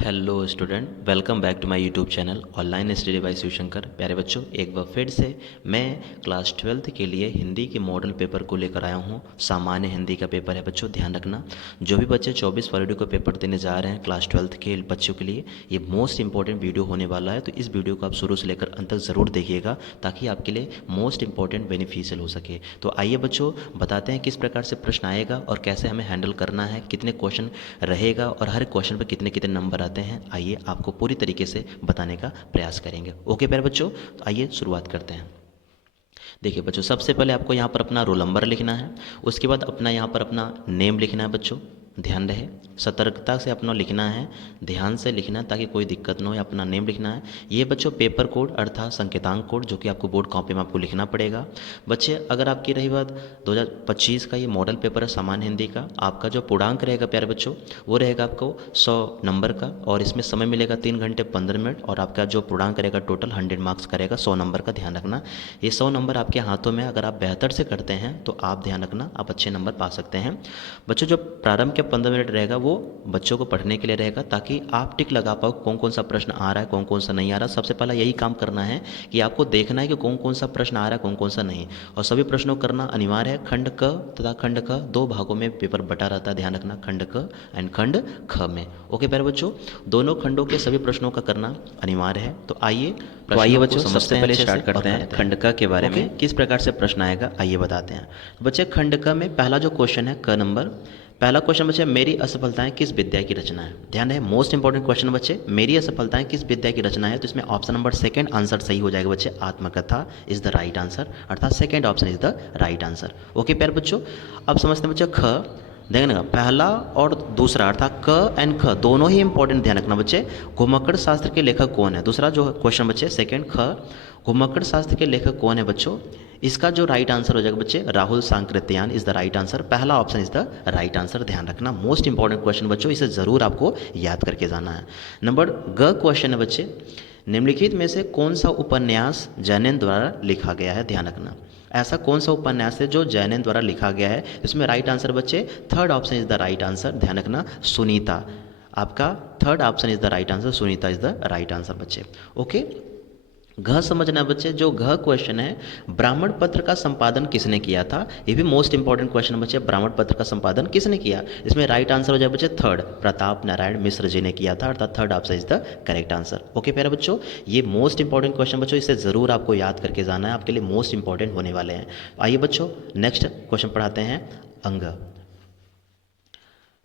Hello student, welcome back to my YouTube channel online study by Shivshankar. प्यारे बच्चों, एक बार फिर से मैं क्लास 12th के लिए हिंदी के मॉडल पेपर को लेकर आया हूँ। सामान्य हिंदी का पेपर है बच्चों, ध्यान रखना। जो भी बच्चे 24 फरवरी को पेपर देने जा रहे हैं क्लास 12th के बच्चों के लिए, ये मोस्ट इंपॉर्टेंट वीडियो होने वाला है। तो इस वीडियो को आप शुरू से लेकर अंत तक ज़रूर देखिएगा ताकि आपके लिए मोस्ट इंपॉर्टेंट बेनिफिशियल हो सके। तो आइए बच्चों, बताते हैं किस प्रकार से प्रश्न आएगा और कैसे हमें हैंडल करना है, कितने क्वेश्चन रहेगा और हर क्वेश्चन पर कितने कितने नंबर आते हैं। आइए आपको पूरी तरीके से बताने का प्रयास करेंगे। ओके प्यारे बच्चों, तो आइए शुरुआत करते हैं। देखिए बच्चों, सबसे पहले आपको यहाँ पर अपना रोल नंबर लिखना है। उसके बाद अपना यहाँ पर अपना नेम लिखना है बच्चों। ध्यान रहे, सतर्कता से अपना लिखना है, ध्यान से लिखना है ताकि कोई दिक्कत ना हो। अपना नेम लिखना है। ये बच्चों पेपर कोड अर्थात संकेतांक कोड जो कि आपको बोर्ड कॉपी में आपको लिखना पड़ेगा। बच्चे अगर आपकी रही बात 2025 का ये मॉडल पेपर है सामान्य हिंदी का, आपका जो पूर्णांक रहेगा प्यारे बच्चों वो रहेगा आपको 100 नंबर का, और इसमें समय मिलेगा 3 घंटे 15 मिनट, और आपका जो पूर्णांक रहेगा टोटल 100 मार्क्स का रहेगा 100 नंबर का। ध्यान रखना, ये 100 नंबर आपके हाथों में, अगर आप बेहतर से करते हैं तो आप ध्यान रखना आप अच्छे नंबर पा सकते हैं। बच्चों जो प्रारंभ के 15 मिनट रहेगा वो बच्चों को पढ़ने के लिए रहेगा ताकि आप टिक लगा पाओ कौन कौन सा प्रश्न आ रहा है, कौन कौन सा नहीं आ रहा। सबसे पहला यही काम करना है कि आपको देखना है कि कौन कौन सा प्रश्न आ रहा है, कौन कौन सा नहीं, और सभी प्रश्नों को करना अनिवार्य है। खंड क तथा खंड ख दो भागों में पेपर बटा रहता है, ध्यान रखना, खंड क एंड खंड ख में। ओके प्यारे बच्चों, दोनों खंडों के सभी प्रश्नों का करना अनिवार्य है। तो आइए बच्चों सबसे पहले स्टार्ट करते हैं खंड क के बारे में। किस प्रकार से प्रश्न आएगा आइए बताते हैं। बच्चे खंड क में पहला जो क्वेश्चन है क नंबर, पहला क्वेश्चन बच्चे, मेरी असफलताएं किस विद्या की रचना है। ध्यान रहे, मोस्ट इंपॉर्टेंट क्वेश्चन बच्चे, मेरी असफलताएं किस विद्या की रचना है। तो इसमें ऑप्शन नंबर सेकंड आंसर सही हो जाएगा बच्चे, आत्मकथा इज द राइट आंसर, अर्थात second option is the right answer. Okay प्यारे बच्चों, अब समझते हैं बच्चे ख। देखना, पहला और दूसरा अर्थात क एंड ख दोनों ही इंपॉर्टेंट, ध्यान रखना बच्चे। घुमक्कड़ शास्त्र के लेखक कौन है। दूसरा जो क्वेश्चन बच्चे सेकंड ख, घुमक्कड़ शास्त्र के लेखक कौन है बच्चों। इसका जो राइट आंसर हो जाएगा बच्चे, Rahul Sankrityayan is the right answer. पहला option is the right answer. ध्यान रखना, मोस्ट इंपॉर्टेंट क्वेश्चन बच्चों, इसे जरूर आपको याद करके जाना है। नंबर ग क्वेश्चन है बच्चे, निम्नलिखित में से कौन सा उपन्यास जैनेन्द्र द्वारा लिखा गया है। ध्यान रखना, ऐसा कौन सा उपन्यास है जो जैनेन्द्र द्वारा लिखा गया है। इसमें राइट आंसर बच्चे third option is the right answer. ध्यान रखना, सुनीता, आपका third option is the right answer, Sunita is the right answer बच्चे। ओके, घ समझना बच्चे, जो घ क्वेश्चन है, ब्राह्मण पत्र का संपादन किसने किया था। ये भी मोस्ट इंपॉर्टेंट क्वेश्चन बच्चे, ब्राह्मण पत्र का संपादन किसने किया। इसमें राइट आंसर हो जाए बच्चे थर्ड, प्रताप नारायण मिश्र जी ने किया था, अर्थात third option is the correct answer. Okay प्यारे बच्चों, ये मोस्ट इंपॉर्टेंट क्वेश्चन बच्चों, इसे जरूर आपको याद करके जाना है, आपके लिए मोस्ट इंपॉर्टेंट होने वाले हैं। आइए बच्चों नेक्स्ट क्वेश्चन पढ़ाते हैं, अंग।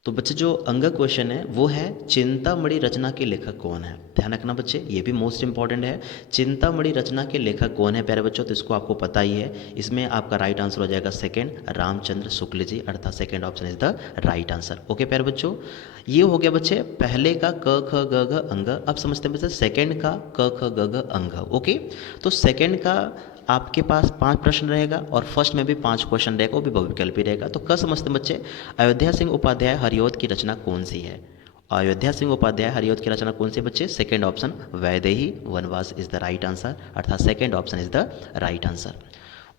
तो बच्चे जो अंग क्वेश्चन है वो है, चिंतामणि रचना के लेखक कौन है। ध्यान रखना बच्चे, ये भी मोस्ट इंपॉर्टेंट है। चिंतामणि रचना के लेखक कौन है प्यारे बच्चों, तो इसको आपको पता ही है। इसमें आपका राइट आंसर हो जाएगा सेकंड, रामचंद्र शुक्ल जी, अर्थात second option is the right answer. Okay प्यारे बच्चों, ये हो गया बच्चे पहले का क ख ग घ अंग। अब समझते हैं बच्चे सेकंड का क ख ग घ अंग। ओके, तो सेकंड का आपके पास 5 प्रश्न रहेगा और फर्स्ट में भी 5 क्वेश्चन रहेगा, वो भी बहुविकल्पी रहेगा। तो क समझते बच्चे, अयोध्या सिंह उपाध्याय हरिऔध की रचना कौन सी है। अयोध्या सिंह उपाध्याय हरिऔध की रचना कौन सी है बच्चे, सेकंड ऑप्शन वैदेही वनवास इज द राइट आंसर, अर्थात second option is the right answer.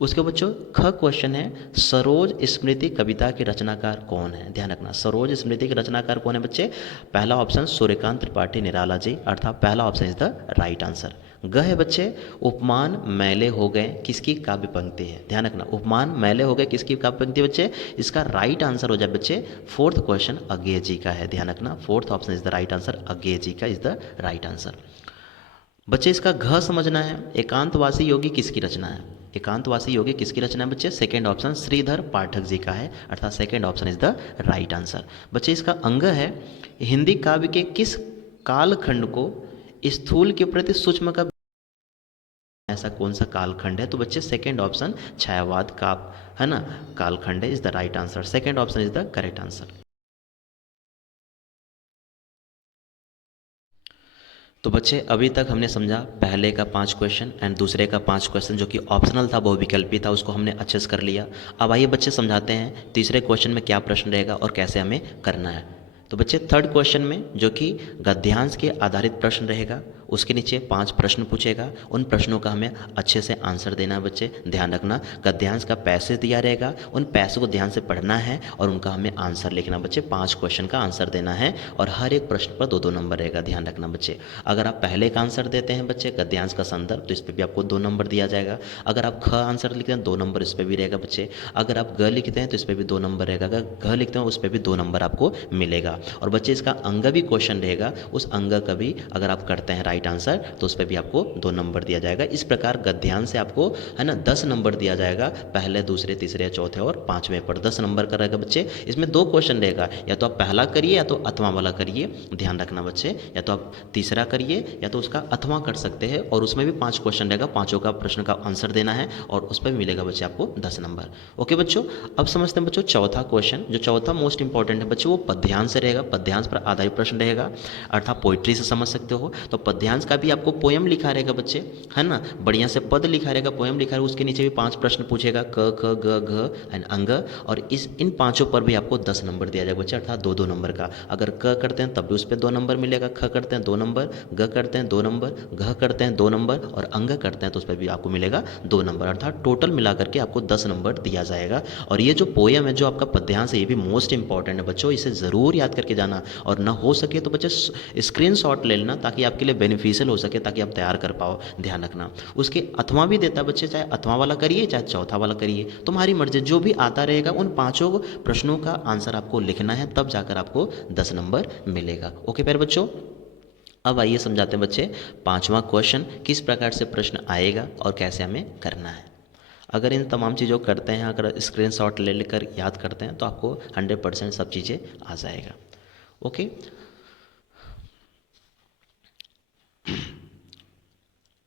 उसके बच्चों ख क्वेश्चन है, सरोज स्मृति कविता के रचनाकार कौन है। ध्यान रखना, सरोज स्मृति के रचनाकार कौन है बच्चे, पहला ऑप्शन सूर्यकांत त्रिपाठी निराला जी, अर्थात पहला option is the right answer. ग है बच्चे, उपमान मैले हो गए किसकी काव्य पंक्ति है। ध्यान रखना, उपमान मैले हो गए किसकी काव्य पंक्ति बच्चे, इसका राइट आंसर हो जाए बच्चे फोर्थ क्वेश्चन अज्ञेय जी का है। ध्यान रखना, fourth option is the right answer, Agyeya ji का इज द राइट आंसर। बच्चे इसका घ समझना है, एकांतवासी योगी किसकी रचना है। एकांतवासी योगी किसकी रचना है बच्चे, सेकंड ऑप्शन श्रीधर पाठक जी का है, अर्थात second option is the right answer. बच्चे इसका अंग है, हिंदी काव्य के किस कालखंड को स्थूल के प्रति सूक्ष्म का, ऐसा कौन सा कालखंड है। तो बच्चे सेकंड ऑप्शन छायावाद का है ना कालखंड है, is the right answer, second option is the correct answer. तो बच्चे अभी तक हमने समझा पहले का 5 क्वेश्चन एंड दूसरे का 5 क्वेश्चन जो कि ऑप्शनल था, बहुविकल्पी था, उसको हमने अच्छे से कर लिया। अब आइए बच्चे समझाते हैं तीसरे क्वेश्चन में क्या प्रश्न रहेगा और कैसे हमें करना है। तो बच्चे थर्ड क्वेश्चन में जो कि गद्यांश के आधारित प्रश्न रहेगा, उसके नीचे 5 प्रश्न पूछेगा, उन प्रश्नों का हमें अच्छे से आंसर देना है बच्चे, ध्यान रखना। गद्यांश का पैसेज दिया रहेगा, उन पैसों को ध्यान से पढ़ना है और उनका हमें आंसर लिखना बच्चे, 5 क्वेश्चन का आंसर देना है और हर एक प्रश्न पर 2-2 नंबर रहेगा, ध्यान रखना बच्चे। अगर आप पहले का आंसर देते हैं बच्चे गद्यांश का संदर्भ, तो इस पर भी आपको 2 नंबर दिया जाएगा। अगर आप ख आंसर लिखते हैं 2 नंबर इस पर भी रहेगा बच्चे। अगर आप ग लिखते हैं तो इस पर भी 2 नंबर रहेगा, अगर घ लिखते हैं उस पर भी 2 नंबर आपको मिलेगा। और बच्चे इसका अंग भी क्वेश्चन रहेगा, उस अंग का भी अगर आप करते हैं राइट आंसर तो उस पर भी आपको 2 नंबर दिया जाएगा। इस प्रकार गद्यांश से आपको है ना 10 नंबर दिया जाएगा, पहले, दूसरे, तीसरे, चौथे और 5वें पर 10 नंबर का रहेगा बच्चे। इसमें 2 क्वेश्चन रहेगा, या तो आप पहला करिए या तो अथवा वाला करिए, ध्यान रखना बच्चे, या तो आप तीसरा करिए या तो उसका अथवा कर सकते हैं। और उसमें भी 5 क्वेश्चन रहेगा, पांचों का प्रश्न का आंसर देना है और उस पर मिलेगा बच्चे आपको 10 नंबर। ओके बच्चों, अब समझते हैं बच्चों चौथा क्वेश्चन, जो चौथा मोस्ट इंपॉर्टेंट है बच्चों, वो पद्यांश से रहेगा, पद्यांश पर आधारित प्रश्न रहेगा, अर्थात पोइट्री से समझ सकते हो। तो पद्यांश का भी आपको पोयम लिखा रहेगा बच्चे, है ना, बढ़िया से पद लिखा रहेगा, पोयम लिखा रहेगा, उसके नीचे भी 5 प्रश्न पूछेगा, क ख ग घ एंड अंग, और इन पांचों पर भी आपको 10 नंबर दिया जाएगा बच्चे, अर्थात 2-2 नंबर का। अगर क करते हैं तब भी उस पर 2 नंबर मिलेगा, ख करते हैं 2 नंबर, ग करते हैं 2 नंबर, घ करते हैं 2 नंबर और अंग करते हैं तो उस पर भी आपको मिलेगा 2 नंबर, अर्थात टोटल मिलाकर के आपको 10 नंबर दिया जाएगा। और ये जो पोयम है, जो आपका पद्यांश है, ये भी मोस्ट इंपॉर्टेंट है बच्चों, इसे ज़रूर याद करके जाना, और ना हो सके तो बच्चे स्क्रीनशॉट ले लेना ताकि आपके लिए बेनिफिशियल हो सके, ताकि आप तैयार कर पाओ, ध्यान रखना। उसके अथवा भी देता है बच्चे, चाहे अथवा वाला करिए चाहे चौथा वाला करिए, तुम्हारी मर्जी, जो भी आता रहेगा उन पांचों प्रश्नों का आंसर आपको लिखना है, तब जाकर आपको 10 नंबर मिलेगा। ओके प्यारे बच्चों, अब आइए समझाते हैं बच्चे 5वां क्वेश्चन किस प्रकार से प्रश्न आएगा और कैसे हमें करना है। अगर इन तमाम चीज़ों को करते हैं, अगर स्क्रीनशॉट ले लेकर याद करते हैं तो आपको 100% सब चीज़ें आ जाएगा। ओके,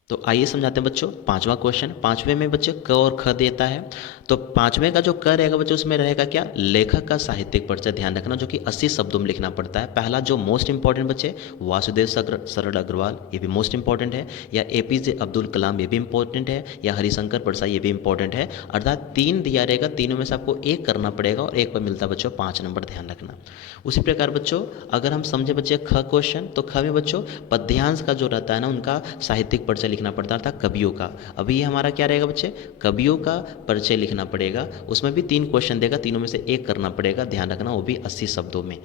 तो आइए समझाते हैं बच्चों 5वां क्वेश्चन। 5वें में बच्चे क और ख देता है, तो 5वें का जो क रहेगा बच्चे उसमें रहेगा क्या, लेखक का साहित्यिक परिचय, ध्यान रखना, जो कि 80 शब्दों में लिखना पड़ता है। पहला जो मोस्ट इंपॉर्टेंट बच्चे वासुदेव शरद अग्रवाल, ये भी मोस्ट इंपॉर्टेंट है, या एपीजे अब्दुल कलाम, ये भी इंपॉर्टेंट है, या हरिशंकर प्रसाद, ये भी इंपॉर्टेंट है। अर्थात 3 दिया रहेगा, तीनों में से आपको एक करना पड़ेगा और एक पर मिलता है बच्चों 5 नंबर, ध्यान रखना। उसी प्रकार बच्चों अगर हम समझे बच्चे ख क्वेश्चन, तो ख में बच्चों पद्यांश का जो रहता है ना, उनका साहित्यिक परिचय लिखना पड़ता था, कवियों का। अभी ये हमारा क्या रहेगा बच्चे, कवियों का परिचय लिखना पड़ेगा, उसमें भी 3 क्वेश्चन देगा, तीनों में से एक करना पड़ेगा, ध्यान रखना, वो भी 80 शब्दों में।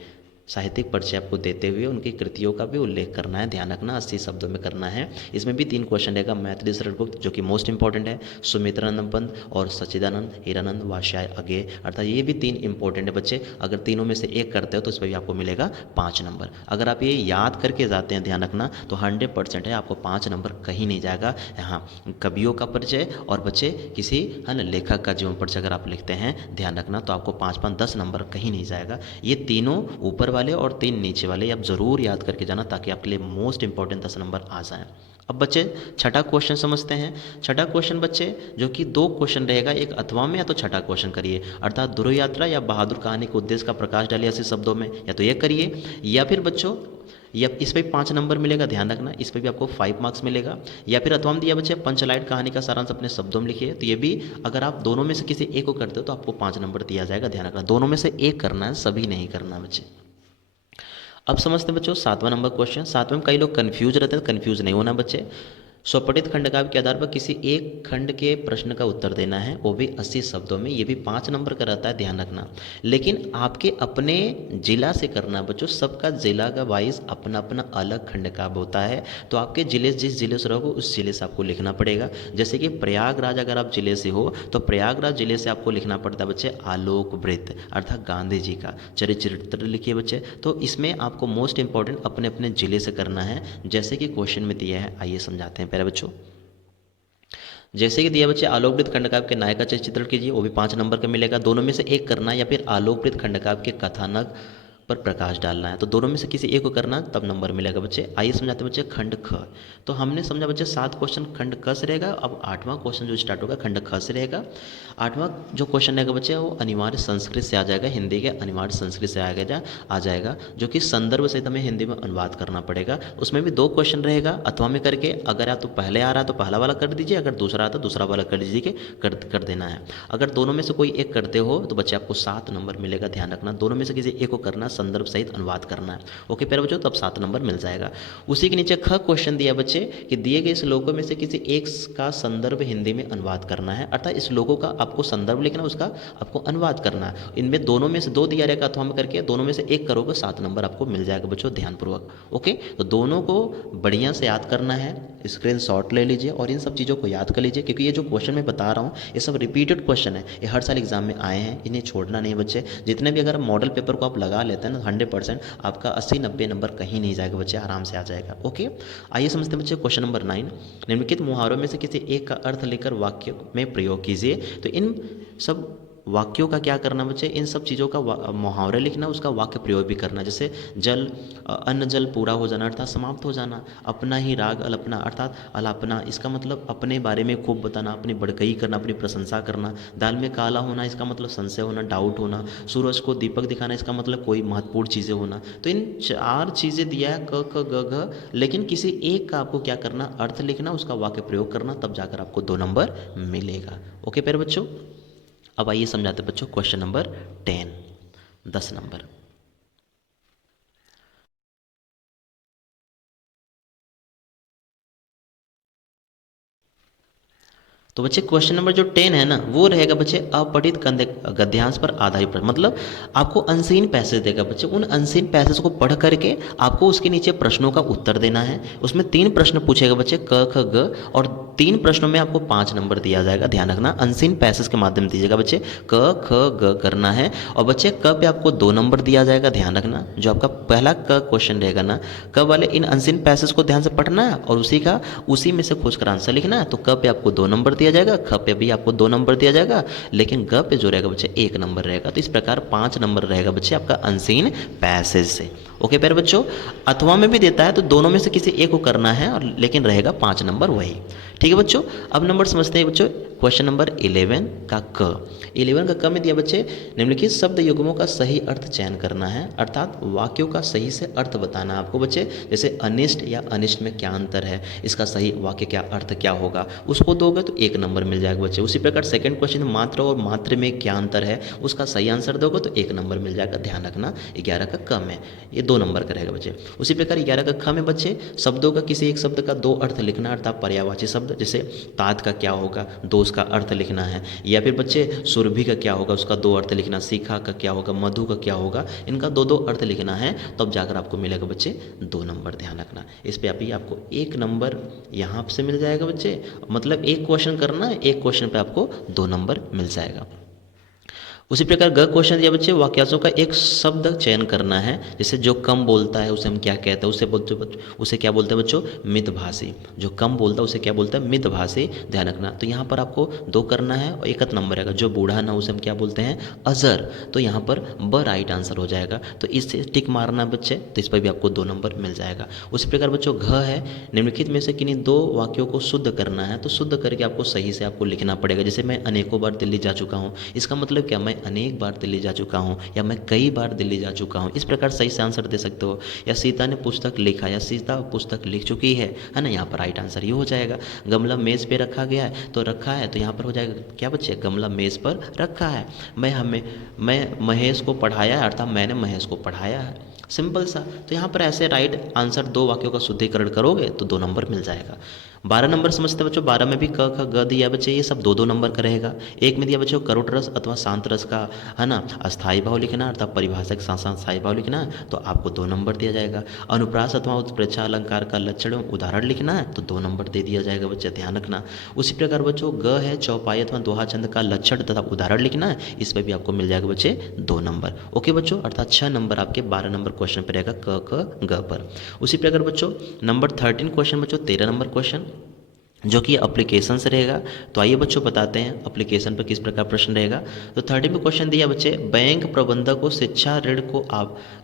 साहित्यिक परिचय आपको देते हुए उनकी कृतियों का भी उल्लेख करना है, ध्यान रखना, 80 शब्दों में करना है। इसमें भी 3 क्वेश्चन रहेगा, मैथिली शरण गुप्त जो कि मोस्ट इंपॉर्टेंट है, सुमित्रानंद पंत और सच्चिदानंद हीरानंद वात्स्याय अज्ञेय, अर्थात ये भी 3 इंपॉर्टेंट है बच्चे। अगर तीनों में से एक करते हो तो इस पर भी आपको मिलेगा 5 नंबर। अगर आप ये याद करके जाते हैं, ध्यान रखना, तो 100% है, आपको 5 नंबर कहीं नहीं जाएगा। यहाँ कवियों का परिचय और बच्चे किसी है ना लेखक का जीवन परिचय अगर आप लिखते हैं, ध्यान रखना, तो आपको 5-5 10 नंबर कहीं नहीं जाएगा। ये तीनों ऊपर वाले और 3 नीचे वाले आप ज़रूर याद करके जाना, ताकि आपके लिए मोस्ट इंपॉर्टेंट 10 नंबर आ जाएं। अब बच्चे छठा क्वेश्चन समझते हैं। छठा क्वेश्चन बच्चे जो कि 2 क्वेश्चन रहेगा, एक अथवा में या तो छठा क्वेश्चन करिए, अर्थात ध्रुव यात्रा या बहादुर कहानी के उद्देश्य का प्रकाश डालिए 80 शब्दों में, या तो ये करिए, या फिर बच्चों या इस पर 5 नंबर मिलेगा, ध्यान रखना, इस पर भी आपको 5 मार्क्स मिलेगा। या फिर अथवा में दिया बच्चे पंचलाइट कहानी का सारांश अपने शब्दों में लिखिए, तो ये भी अगर आप दोनों में से किसी एक को करते हो तो आपको 5 नंबर दिया जाएगा, ध्यान रखना, दोनों में से एक करना है, सभी नहीं करना बच्चे। अब समझते हैं बच्चों 7वां नंबर क्वेश्चन। 7वें में कई लोग कंफ्यूज रहते हैं, कंफ्यूज नहीं होना बच्चे। स्वपठित खंडकाव्य के आधार पर किसी एक खंड के प्रश्न का उत्तर देना है, वो भी 80 शब्दों में, ये भी 5 नंबर का रहता है, ध्यान रखना। लेकिन आपके अपने जिला से करना है बच्चों, सबका जिला का वाइज अपना अपना अलग खंडकाव्य होता है, तो आपके जिले जिस जिले से रहोगे उस जिले से आपको लिखना पड़ेगा। जैसे कि प्रयागराज अगर आप जिले से हो तो प्रयागराज जिले से आपको लिखना पड़ता है बच्चे आलोक वृत्त, अर्थात गांधी जी का चरित्र लिखिए बच्चे। तो इसमें आपको मोस्ट इंपॉर्टेंट अपने अपने जिले से करना है, जैसे कि क्वेश्चन में दिया है, आइए समझाते हैं प्यारे बच्चों। जैसे कि दिया बच्चे आलोकवृत्त खंडकाव्य के नायक का चित्रण कीजिए, वो भी 5 नंबर का मिलेगा, दोनों में से एक करना है, या फिर आलोकवृत्त खंडकाव्य के कथानक पर प्रकाश डालना है, तो दोनों में से किसी एक को करना तब नंबर मिलेगा बच्चे। आइए समझाते हैं बच्चे खंड ख। तो हमने समझा बच्चे 7 क्वेश्चन खंड क से रहेगा, अब 8वां क्वेश्चन जो स्टार्ट होगा खंड ख से रहेगा। 8वां जो क्वेश्चन रहेगा बच्चे वो अनिवार्य संस्कृत से आ जाएगा, हिंदी के अनिवार्य संस्कृत से आ जाएगा, जो कि संदर्भ सहित हमें हिंदी में अनुवाद करना पड़ेगा। उसमें भी 2 क्वेश्चन रहेगा अथवा में करके, अगर आप तो पहले आ रहा है तो पहला वाला कर दीजिए, अगर दूसरा आता तो दूसरा वाला कर दीजिए, कर देना है। अगर दोनों में से कोई एक करते हो तो बच्चे आपको 7 नंबर मिलेगा, ध्यान रखना, दोनों में से किसी एक को करना, संदर्भ सहित अनुवाद करना है। ओके प्यारे बच्चों, तब 7 नंबर मिल जाएगा। उसी के नीचे ख क्वेश्चन दिया बच्चे कि दिए गए श्लोकों में से किसी एक का संदर्भ हिंदी में अनुवाद करना है, अर्थात इस श्लोकों का आपको संदर्भ लिखना, उसका आपको अनुवाद करना है। इनमें दोनों में से 2 दिया रहेगा अथवा में करके, दोनों में से एक करोगे 7 नंबर आपको मिल जाएगा बच्चों, ध्यानपूर्वक। ओके, तो दोनों को बढ़िया से याद करना है, स्क्रीनशॉट ले लीजिए और इन सब चीज़ों को याद कर लीजिए, क्योंकि ये जो क्वेश्चन मैं बता रहा हूँ ये सब रिपीटेड क्वेश्चन है, ये हर साल एग्जाम में आए हैं, इन्हें छोड़ना नहीं बच्चे। जितने भी अगर मॉडल पेपर को आप लगा लेते हैं ना 100%, आपका 80-90 नंबर कहीं नहीं जाएगा बच्चे, आराम से आ जाएगा। ओके, आइए समझते हैं बच्चे क्वेश्चन नंबर 9। निम्नलिखित मुहावरों में से किसी एक का अर्थ लेकर वाक्य में प्रयोग कीजिए। तो इन सब वाक्यों का क्या करना बच्चे, इन सब चीज़ों का मुहावरे लिखना, उसका वाक्य प्रयोग भी करना। जैसे जल, अन्न जल पूरा हो जाना अर्थात समाप्त हो जाना। अपना ही राग अल्पना अर्थात अलापना, इसका मतलब अपने बारे में खूब बताना, अपनी बड़कई करना, अपनी प्रशंसा करना। दाल में काला होना, इसका मतलब संशय होना, डाउट होना। सूरज को दीपक दिखाना, इसका मतलब कोई महत्वपूर्ण चीज़ें होना। तो इन 4 चीज़ें दिया है, क ख ग घ, लेकिन किसी एक का आपको क्या करना, अर्थ लिखना, उसका वाक्य प्रयोग करना, तब जाकर आपको 2 नंबर मिलेगा। ओके प्यारे बच्चों, अब आइए समझाते बच्चों क्वेश्चन नंबर 10, 10 नंबर। तो बच्चे क्वेश्चन नंबर जो 10 है ना, वो रहेगा बच्चे अपठित गद्यांश पर आधारित प्रश्न। मतलब आपको अनसीन पैसेज देगा बच्चे, उन अनसीन पैसेज को पढ़ करके आपको उसके नीचे प्रश्नों का उत्तर देना है। उसमें 3 प्रश्न पूछेगा बच्चे, क ख ग, और 3 प्रश्नों में आपको 5 नंबर दिया जाएगा। ध्यान रखना, अनसीन पैसेज के माध्यम दीजिएगा बच्चे, क ख ग करना है। और बच्चे क पे आपको 2 नंबर दिया जाएगा। ध्यान रखना, जो आपका पहला क क्वेश्चन रहेगा ना, क वाले इन अनसीन पैसेज को ध्यान से पढ़ना है और उसी में से खोज कर आंसर लिखना है। तो क पे आपको 2 नंबर दिया जाएगा, ख पे भी आपको 2 नंबर दिया जाएगा, लेकिन ग पे जो रहेगा बच्चे 1 नंबर रहेगा। तो इस प्रकार 5 नंबर रहेगा बच्चे आपका अनसीन पैसेज से। ओके प्यारे बच्चों, अथवा में भी देता है तो दोनों में से किसी एक को करना है, और लेकिन रहेगा 5 नंबर वही। ठीक है बच्चों, अब नंबर समझते हैं बच्चों क्वेश्चन नंबर 11 का क। 11 का क में दिया बच्चे, निम्नलिखित शब्द युग्मों का सही अर्थ चयन करना है, अर्थात वाक्यों का सही से अर्थ बताना है आपको बच्चे। जैसे अनिष्ट या अनिष्ट में क्या अंतर है, इसका सही वाक्य क्या अर्थ क्या होगा, उसको दोगे तो 1 नंबर मिल जाएगा बच्चे। उसी प्रकार सेकंड क्वेश्चन मात्रा और मात्रा में क्या अंतर है, उसका सही आंसर दोगे तो 1 नंबर मिल जाएगा। ध्यान रखना, 11 का क में ये 2 नंबर का रहेगा बच्चे। उसी प्रकार 11 का ख में बच्चे, शब्दों का किसी एक शब्द का 2 अर्थ लिखना, अर्थात पर्यायवाची शब्द। जैसे तात का क्या होगा, दोष का अर्थ लिखना है। या फिर बच्चे सुरभि का क्या होगा, उसका 2 अर्थ लिखना। शिखा का क्या होगा, मधु का क्या होगा, इनका 2-2 अर्थ लिखना है, तब जाकर आपको मिलेगा बच्चे 2 नंबर। ध्यान रखना, इस पे अभी आपको 1 नंबर यहाँ से मिल जाएगा बच्चे। मतलब एक क्वेश्चन करना है, एक क्वेश्चन पे आपको 2 नंबर मिल जाएगा। उसी प्रकार ग क्वेश्चन दिया बच्चे, वाक्यांशों का एक शब्द चयन करना है। जैसे जो कम बोलता है उसे हम क्या कहते हैं, उसे क्या बोलते हैं बच्चों, मितभाषी। जो कम बोलता है उसे क्या बोलते हैं, मितभाषी। ध्यान रखना, तो यहाँ पर आपको 2 करना है और 1 नंबर आएगा। जो बूढ़ा ना उसे हम क्या बोलते हैं, अजर। तो यहाँ पर ब राइट आंसर हो जाएगा, तो इससे टिक मारना बच्चे, तो इस पर भी आपको 2 नंबर मिल जाएगा। उसी प्रकार बच्चों घ है, निम्नलिखित में से किन्हीं 2 वाक्यों को शुद्ध करना है, तो शुद्ध करके आपको सही से आपको लिखना पड़ेगा। जैसे मैं अनेकों बार दिल्ली जा चुका हूँ, इसका मतलब क्या, मैं अनेक बार दिल्ली जा चुका हूँ या मैं कई बार दिल्ली जा चुका हूँ। इस प्रकार सही से आंसर दे सकते हो। या सीता ने पुस्तक लिखा, या सीता पुस्तक लिख चुकी है ना, यहाँ पर राइट आंसर ये हो जाएगा। गमला मेज़ पे रखा गया है, तो रखा है, तो यहाँ पर हो जाएगा क्या बच्चे, गमला मेज़ पर रखा है। मैं महेश को पढ़ाया है, अर्थात मैंने महेश को पढ़ाया है। सिंपल सा। तो यहाँ पर ऐसे राइट आंसर 2 वाक्यों का शुद्धिकरण करोगे तो 2 नंबर मिल जाएगा। 12 नंबर समझते बच्चों, 12 में भी क ख ग दिया बच्चे, ये सब 2-2 नंबर का रहेगा। एक में दिया बच्चों करुण रस अथवा शांत रस का, है ना, अस्थायी भाव लिखना, अर्थात परिभाषा के साथ साथ स्थायी भाव लिखना है, तो आपको 2 नंबर दिया जाएगा। अनुप्रास अथवा उत्प्रेक्षा अलंकार का लक्षण उदाहरण लिखना है, तो 2 नंबर दे दिया जाएगा बच्चे। ध्यान रखना। उसी प्रकार बच्चों ग है, चौपाई अथवा दोहा छंद का लक्षण तथा उदाहरण लिखना है, इस पर भी आपको मिल जाएगा बच्चे 2 नंबर। ओके बच्चों, अर्थात 6 नंबर आपके 12 नंबर क्वेश्चन पर रहेगा क ख ग पर। उसी प्रकार बच्चों नंबर 13 क्वेश्चन बच्चों, 13 नंबर क्वेश्चन जो कि एप्लीकेशन से रहेगा। तो आइए बच्चों बताते हैं एप्लीकेशन पर किस प्रकार प्रश्न रहेगा। तो 30 में क्वेश्चन दिया बच्चे, बैंक प्रबंधक को शिक्षा ऋण को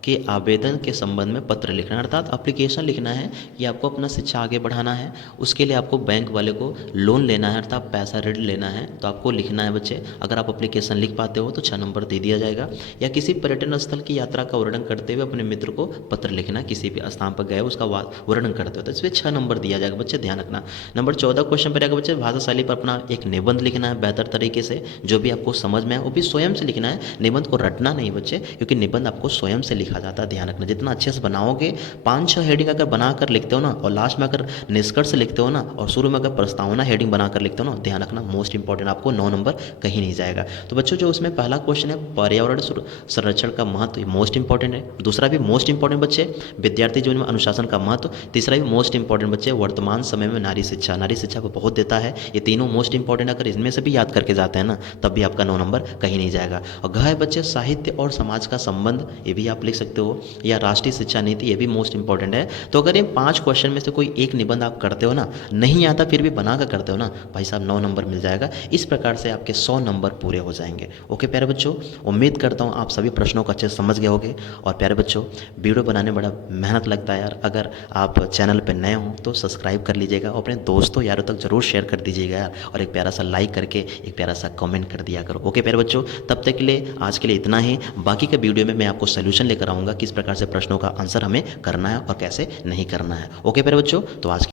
के आवेदन के संबंध में पत्र लिखना, अर्थात एप्लीकेशन लिखना है कि आपको अपना शिक्षा आगे बढ़ाना है, उसके लिए आपको बैंक वाले को लोन लेना है, अर्थात पैसा ऋण लेना है, तो आपको लिखना है बच्चे। अगर आप एप्लीकेशन लिख पाते हो तो 6 नंबर दे दिया जाएगा। या किसी पर्यटन स्थल की यात्रा का वर्णन करते हुए अपने मित्र को पत्र लिखना, किसी भी स्थान पर गए उसका वर्णन करते हो, तो इसमें 6 नंबर दिया जाएगा बच्चे। ध्यान रखना। नंबर 14 क्वेश्चन पर आगे बच्चे भाषा शैली पर अपना एक निबंध लिखना है बेहतर तरीके से, जो भी आपको समझ में आए वो भी स्वयं से लिखना है, निबंध को रटना नहीं बच्चे, क्योंकि निबंध आपको स्वयं से लिखा जाता है, ध्यान रखना। जितना अच्छे से बनाओगे, 5-6 हेडिंग अगर बनाकर लिखते हो ना, और लास्ट में अगर निष्कर्ष लिखते हो ना, और शुरू में अगर प्रस्तावना हेडिंग बनाकर लिखते हो ना, ध्यान रखना मोस्ट इंपॉर्टेंट, आपको 9 नंबर कहीं नहीं जाएगा। तो बच्चों जो उसमें पहला क्वेश्चन है पर्यावरण संरक्षण का महत्व, मोस्ट इंपॉर्टेंट है। दूसरा भी मोस्ट इंपॉर्टेंट बच्चे विद्यार्थी जीवन में अनुशासन का महत्व। तीसरा भी मोस्ट इंपॉर्टेंट बच्चे वर्तमान समय में नारी शिक्षा, नारी शिक्षा को बहुत देता है। ये तीनों मोस्ट इंपॉर्टेंट, अगर इनमें से भी याद करके जाते हैं ना, तब भी आपका 9 नंबर कहीं नहीं जाएगा। और घ है बच्चे साहित्य और समाज का संबंध, ये भी आप लिख सकते हो, या राष्ट्रीय शिक्षा नीति, ये भी मोस्ट इंपॉर्टेंट है। तो अगर ये 5 क्वेश्चन में से कोई एक निबंध आप करते हो ना, नहीं आता फिर भी बना कर करते हो ना, भाई साहब 9 नंबर मिल जाएगा। इस प्रकार से आपके 100 नंबर पूरे हो जाएंगे। ओके प्यारे बच्चों, उम्मीद करता हूँ आप सभी प्रश्नों को अच्छे से समझ गए होंगे। और प्यारे बच्चों, वीडियो बनाने में बड़ा मेहनत लगता है यार, अगर आप चैनल पर नए हो तो सब्सक्राइब कर लीजिएगा और अपने दोस्तों यारों तक जरूर शेयर कर दीजिएगा यार, और एक प्यारा सा लाइक करके एक प्यारा सा कमेंट कर दिया करो। ओके प्यारे बच्चों, तब तक के लिए आज के लिए इतना ही। बाकी के वीडियो में मैं आपको सोल्यूशन लेकर आऊँगा, किस प्रकार से प्रश्नों का आंसर हमें करना है और कैसे नहीं करना है। ओके प्यारे बच्चों, तो आज